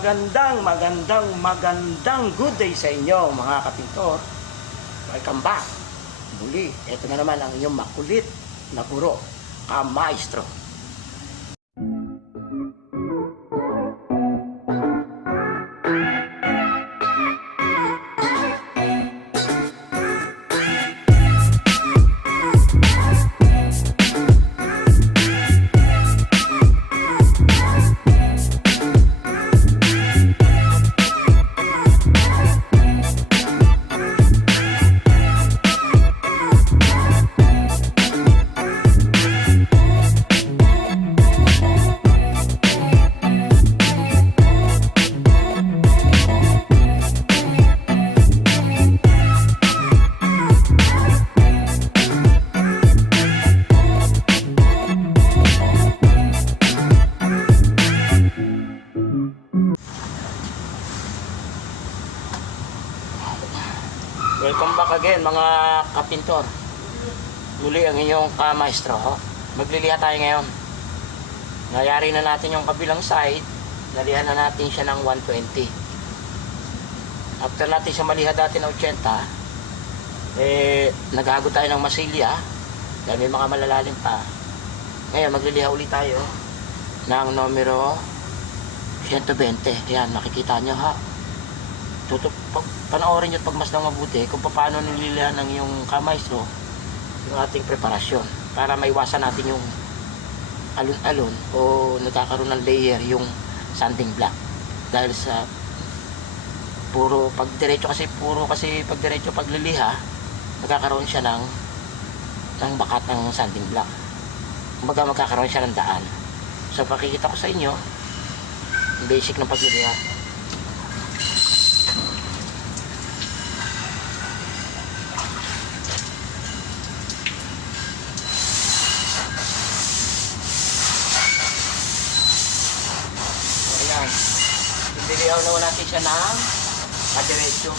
Magandang good day sa inyo mga kapintor. Welcome back. Muli, ito na naman ang inyong makulit na guro, Ka-Maestro. Welcome back again mga kapintor. Muli ang inyong Ka-Maestro. Magliliha tayo ngayon. Nayari na natin yung kabilang side. Nalihan na natin siya ng 120. After natin siya maliha dati ng 80, naghago tayo ng masilya dahil may mga malalalim pa. Ngayon magliliha ulit tayo ng numero 120. Yan, makikita nyo ha. Panoorin nyo at pagmasdang mabuti kung paano nililihan ng yung Ka-Maestro yung ating preparasyon para maiwasan natin yung alon-alon o nagkakaroon ng layer yung sanding block dahil sa puro pag diretso pagliliha nagkakaroon siya ng bakat ng sanding block, kumbaga magkakaroon siya ng daan. So pakikita ko sa inyo basic ng pagliliha. Nilihaw naman natin siya ng kadiretso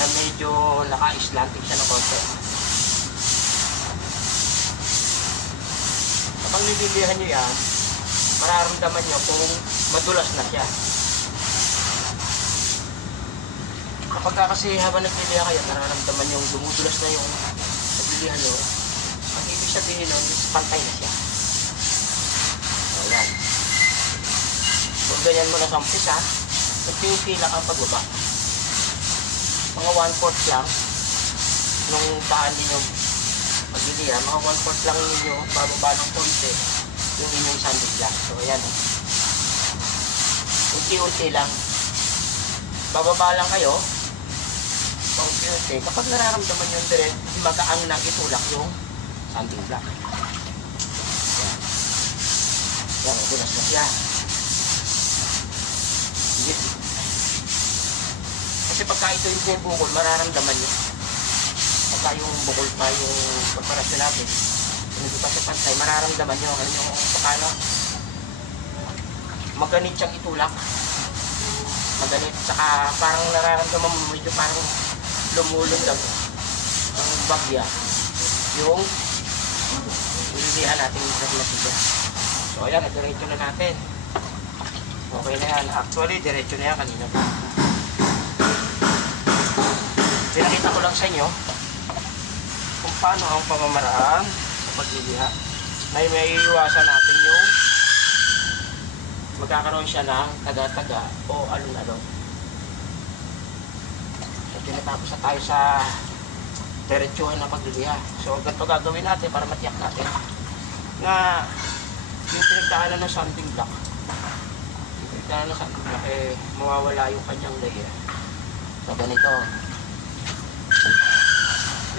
na medyo naka-slanting siya ng konti. Kapag nililihan nyo yan, mararamdaman nyo kung madulas na siya. Kapag kasi habang nagliliha kayo, mararamdaman nyo dumudulas na yung naglilihan nyo, ang ibig sabihin nun, pantay na siya. So yan. Kung ganyan mo na sa umpisa, nagpipila kang pagbaba. Mga 1/4 lang nung taan ninyo pagliliha, mga 1/4 lang ninyo, bababa ng konti yung inyong sanding block. So ayan, unti-unti lang. Bababa lang kayo, unti-unti. Kapag nararamdaman nyo dire, magaang na itulak yung sanding block. Ayan. Ayan, madulas na siya. Kasi pagka ito yung bukol, mararamdaman nyo. Pagka yung bukol pa yung preparasyon natin, hindi pa sa pantay, mararamdaman nyo yung paano maganit siyang itulak. Maganit, saka parang nararamdaman mo medyo parang lumulundag ang bagya yung ililihan natin yung nagmasiga. So ayan, diretso na natin. Okay na yan. Actually, diretso na yan kanina pa. Pinakita ko lang sa inyo kung paano ang pamamaraan sa pagliliha. May iiwasan natin yung magkakaroon siya ng taga-taga o alon-alon. So, tinatapos na tayo sa diretsuhan na pagliliha. So, ganito gagawin natin para matiyak natin na yung pinagdaanan ng sanding block mawawala yung kanyang layer. So ganito,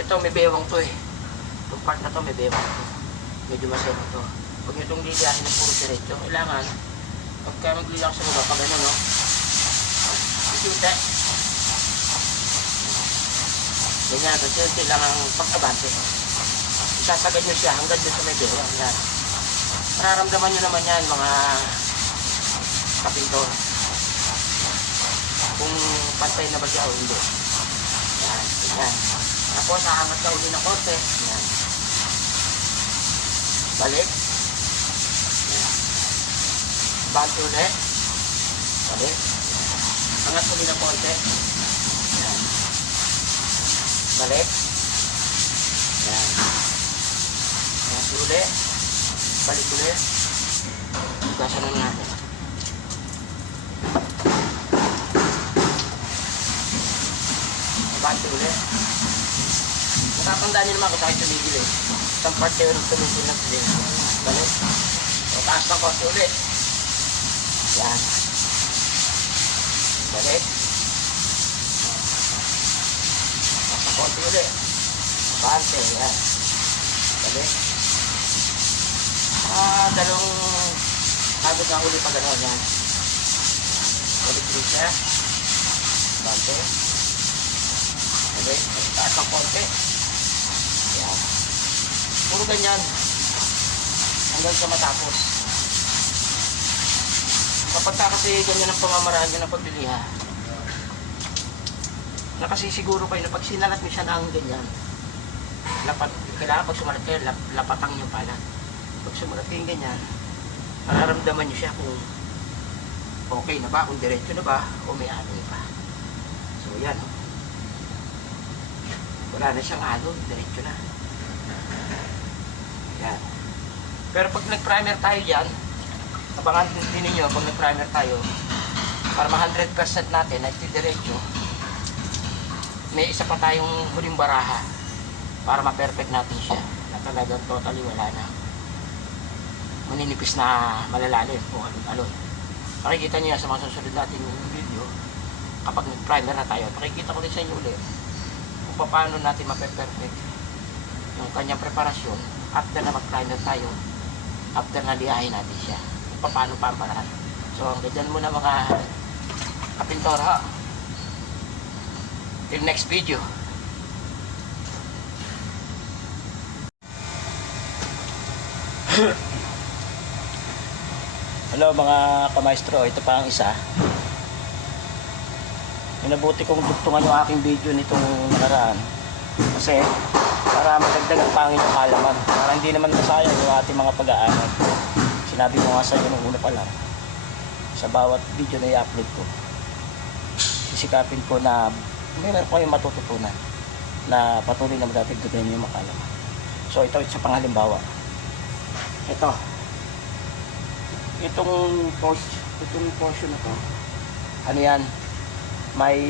ito may bewang to itong part na to may bewang to, medyo masema to. Pag itong lilihahin ng puro diretso, kailangan pagka magliliha sa baba, pag ano no, isinte ganyan, isinte lang ang pag-abante, isasagad nyo siya hanggang dun sa may bewang. Yan, mararamdaman nyo naman yan mga kapintor kung pantay na ba siya o hindi. Yan, yan. Tapos aangat ka uli ng konti. Yan. Balik. Yan. Bante ulit. Okay? Angat ulit ng konti. Yan. Balik. Yan. Angat ulit. Balik ulit. Bukasan na natin. Bante ulit. Matatandaan nyo naman kung saan tumigil eh. Isang part kayo rin tumigil ng sila. Balik. O, taas ng konti ulit. Yan. Balik. Taas ng konti ulit. Bante. Yan. Balik. Dalawang agad na uli pa gano'n. Yan. Balik ulit siya. Bante. Balik. Taas ng konti. Yan. Puro ganyan. Hanggang sa matapos. Kapag kasi ganyan ang pamamaraan nyo ng pagliliha, nakasisiguro kayo na pag sinalat mo siya ng ganyan, kailangan pag sumalat kayo, lapatang nyo pala. Pag sumalat kayo ganyan, mararamdaman nyo siya kung okay na ba, kung diretso na ba, o may alon pa. So yan. Wala na siyang alon, diretso na. Yan. Pero pag nag-primer tayo dyan, abangan din ninyo pag nag-primer tayo, para ma-100% natin na diretso, may isa pa tayong huling baraha para ma-perfect natin siya na talagang totally wala na maninipis na malalalim o alon. Makikita nyo yan sa mga susunod natin video kapag nag-primer na tayo. Pakikita ko rin sa inyo ulit kung paano natin ma-perfect yung kanyang preparasyon after na mag-primer tayo, after na liyahin natin siya, kung paano pa ang paraan. So ganyan muna mga kapintor ha. Till next video. Hello mga kamaestro, ito pa ang isa. Minabuti kong dugtungan yung aking video nitong nakaraan kasi para madagdag ang pangin yung kalaman, para hindi naman masayang yung ating mga pag-aaral. Sinabi ko nga sa inyo nung una pa lang, sa bawat video na i-upload ko, sisikapin ko na meron ko kayong matututunan na patuloy na madadagdagan nyo yung makalaman. So ito sa panghalimbawa, itong portion na to, ano yan, may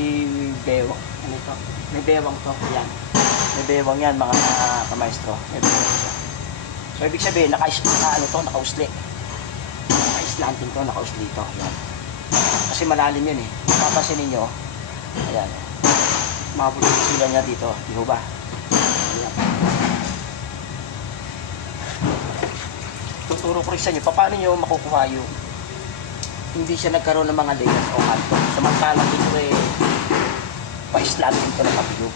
bewang, ano ito? May bewang to, yan. May bewang yan mga kamaestro, may bewang siya. So ibig sabihin, naka-usli. Naka-islanting to, naka-usli to, yan. Kasi malalim yun eh. Mapapansin ninyo, ayan, mabulong sila niya dito, di ba? Ayan. Tuturo ko rin sa inyo, paano nyo makukuha yung hindi siya nagkaroon ng mga layers o kanto. Samantalang ito eh, pa-islanting to na kapilog.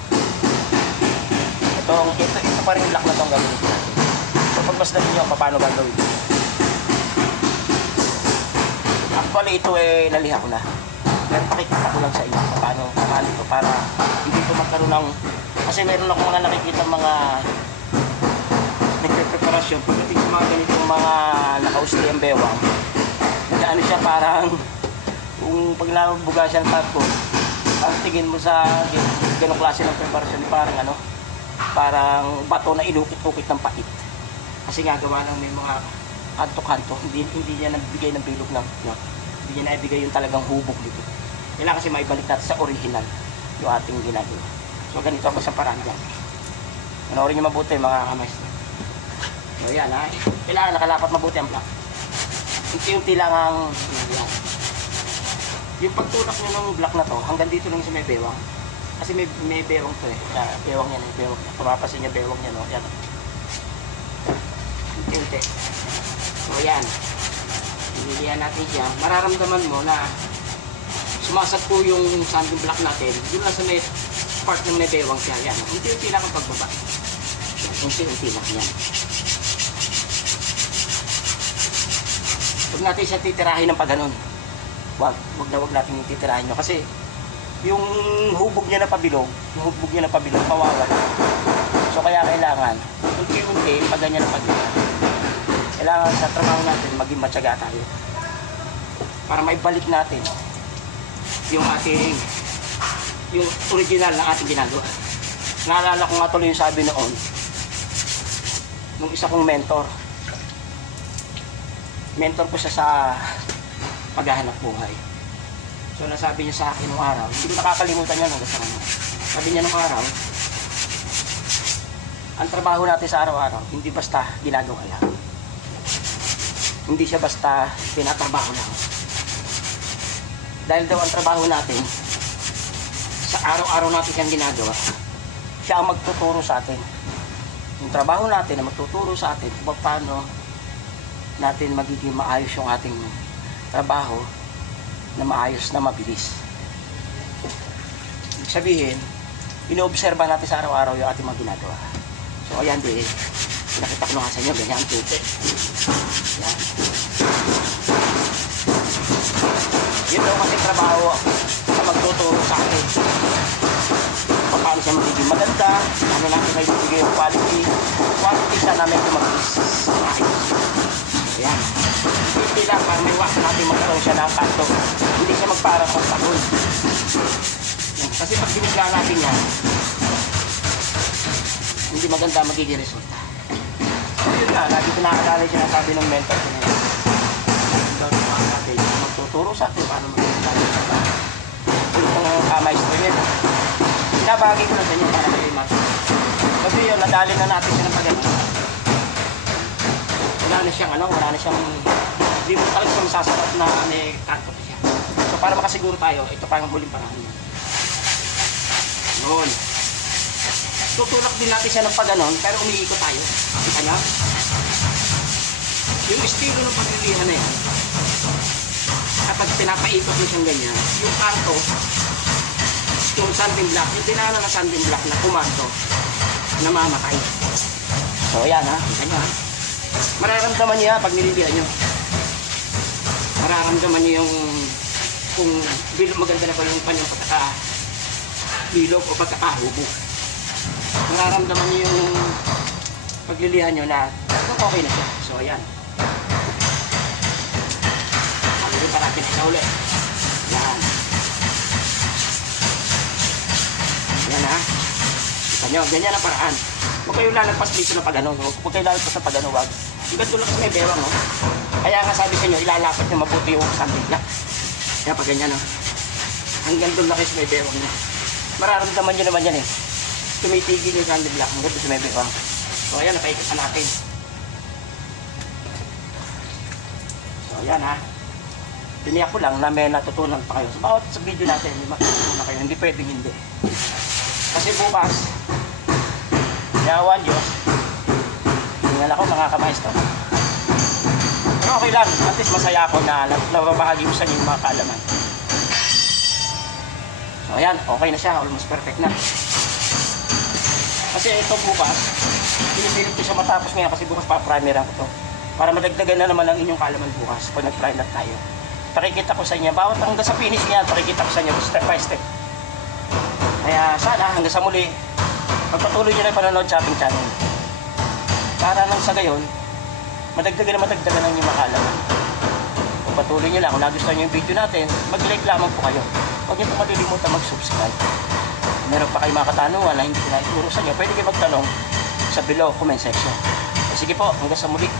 Ito pa rin yung lock na itong gagawin natin. So pagmasdan nyo, paano gagawin? Actually, ito eh, naliha ko na. Pero pakikita ko lang sa inyo paano ito para hindi ito magkaroon ng... Kasi meron akong mga nakikita mga nagpe-preparasyon. Pagdating sa mga ganitong mga nakausli ang bewang, nag-ano siya parang kung pag nabuga siya ng tapos, ang tingin mo sa ganong klase ng preparasyon, parang bato na inukit-ukit ng pait. Kasi nga gawa ng may mga kanto-kanto, hindi niya nagbigay ng bilog ng hindi niya naibigay yung talagang hubog dito. Kailangan kasi maibalik natin sa original yung ating ginagawa. So ganito ako sa paraan dyan. Panoorin nyo mabuti mga kamaestro. So yan ha, kailangan nakalapat mabuti ang block. Unti-unti lang ang yan. Yung pagtulak nyo ng block na to, hanggang dito lang sa may bewang. Kasi may bewang to eh. Bewang yan eh, bewang. Pumapasin niya bewang yan o. Yan. Unti-unti. So yan. Pinilihan natin siya. Mararamdaman mo na sumasagpo yung sanding block natin. Doon lang sa may part ng may bewang siya. Yan. Unti-unti lang ang pagbaba. Unti-unti lang yan. Huwag natin siya titirahin ng pagganon. Wag natin yung titirahin nyo. Kasi yung hubog niya na pabilog, pawawala. So kaya kailangan, unti-unti, pag ganyan na pagganon. Kailangan sa trabaho natin, maging matyaga tayo. Para maibalik natin yung ating, yung original na ating ginagawa. Naalala ko nga tuloy yung sabi noon, nung isa kong mentor. Mentor ko siya sa paghahanap buhay. So nasabi niya sa akin nung araw, hindi ko nakakalimutan yan hanggang sa ngayon. Sabi niya nung araw, ang trabaho natin sa araw-araw, hindi basta ginagawa lang. Hindi siya basta tinatrabaho lang. Dahil daw ang trabaho natin, sa araw-araw natin siyang ginagawa, siya ang magtuturo sa atin. Yung trabaho natin na magtuturo sa atin kung paano natin magiging maayos yung ating trabaho na maayos na mabilis. Ibig sabihin, inoobserba natin sa araw-araw yung ating mga ginagawa. So ayan din, pinakita ko nga sa inyo, ganyan ang tute. Yan. Yun daw kasi trabaho sa magtuturo sa akin. Paano siya magiging maganda, ano natin may bibigay yung quality siya namin ito mag-ayos. Ayan. Hindi lang para may iwasan natin magkaroon siya ng kanto. Hindi siya magparang kung pagod. Kasi pag binigla natin yan, hindi maganda magiging resulta. So yun nga, lagi ko nakakala yung sinasabi ng mentor ko ngayon. Magtuturo sa atin paano magiging natin sa bahay. So itong kamaestro yan, pinabagay ko na sa inyo para kayo mati. Kasi yun, nadali na natin siya ng pagano. Wala na siyang, hindi mo talaga siya masasarap na may kanto pa siya. So para makasiguro tayo, ito pa yung huling paraan niya. Yun. Tutulak din natin siya ng pagganon, pero umiikot tayo. Kita niya? Yung estilo ng paglilihan na yan, kapag pinapaikot mo siyang ganyan, yung kanto, yung sanding block, yung dinala na sanding block na kumando, namamatay. So ayan ha, kita niyo ha. Mararamdaman niya pag nililihan nyo. Mararamdaman niyo yung kung maganda na ba yung kanyang pagkakabilog o pagkakahubo. Mararamdaman niyo yung paglilihan nyo na okay na siya. So ayan. Hindi pa natin isa ulit. Yan. Yan ha. Kita nyo, ganyan ang paraan. Huwag kayo lalagpas dito na pag-ano. Huwag kayo lalagpas na pag-ano. Huwag. Yung ganito lang kasi may bewang. No? Kaya nga sabi sa inyo, ilalapat nyo mabuti yung sanding block. Kaya pag ganyan. No? Hanggang doon lang kayo sa may bewang nyo. Mararamdaman nyo naman yan eh. Tumitigil yung sanding block. Hanggang doon sa may bewang. So ayan, napaikot na natin. So ayan ha. Tiniyak ko lang na may natutunan pa kayo. So bawat sa video natin, may matutunan na kayo. Hindi pwedeng hindi. Kasi bukas, yawan Diyos, tingnan ako mga kamaestro. Pero okay lang, at least masaya ako na nababahagi ko sa inyo yung mga kaalaman. So ayan, okay na siya, almost perfect na. Kasi ito bukas, pinipilit ko siya matapos ngayon kasi bukas pa-primer ako to. Para madagdagan na naman ang inyong kaalaman bukas pag nag-primer tayo. Pakikita ko sa inyo, bawat hanggang sa finish niya, pakikita ko sa inyo step by step. Kaya sana hanggang sa muli, magpatuloy nyo na yung panonood sa ating channel. Para nang sa gayon, madagdagan na madagdagan ang inyong makalaman. Kung patuloy nyo lang, kung nagustuhan nyo yung video natin, mag-like lamang po kayo. Huwag nyo po malilimutan mag-subscribe. Kung meron pa kayo mga katanungan na hindi ko na ituro sa inyo, pwede kayo magtanong sa below comment section. Sige po, hanggang sa muli.